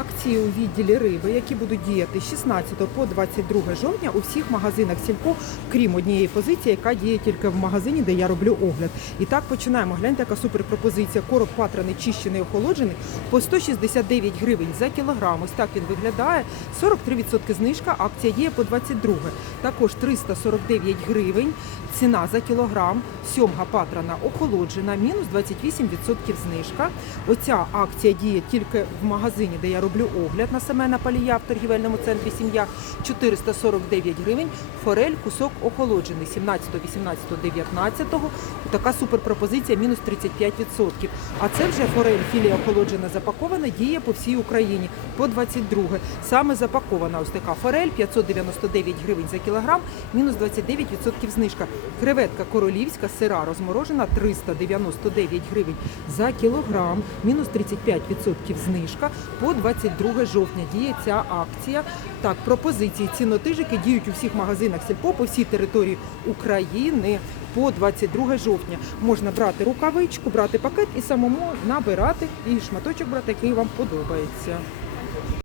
Акції у відділі риби, які будуть діяти з 16 по 22 жовтня у всіх магазинах Сільпо, крім однієї позиції, яка діє тільки в магазині, де я роблю огляд. І так починаємо. Гляньте, яка суперпропозиція. Короб патраний, чищений, охолоджений по 169 гривень за кілограм. Ось так він виглядає. 43% знижка. Акція діє по 22. Також 349 гривень. Ціна за кілограм. Сьомга патрана охолоджена, мінус 28% знижка. Оця акція діє тільки в магазині, де я роблю огляд на Семена Палія в торгівельному центрі Сім'я 449 гривень. Форель кусок охолоджений 17, 18, 19. Така суперпропозиція мінус 35%. А це вже форель філія охолоджена запакована, діє по всій Україні по 22. Саме запакована ось така форель 599 гривень за кілограм, мінус 29% знижка. Креветка королівська сира розморожена 399 гривень за кілограм, мінус 35% знижка. По 22 жовтня діє ця акція. Так, пропозиції цінотижики діють у всіх магазинах Сільпо по всій території України по 22 жовтня. Можна брати рукавичку, брати пакет і самому набирати і шматочок брати, який вам подобається.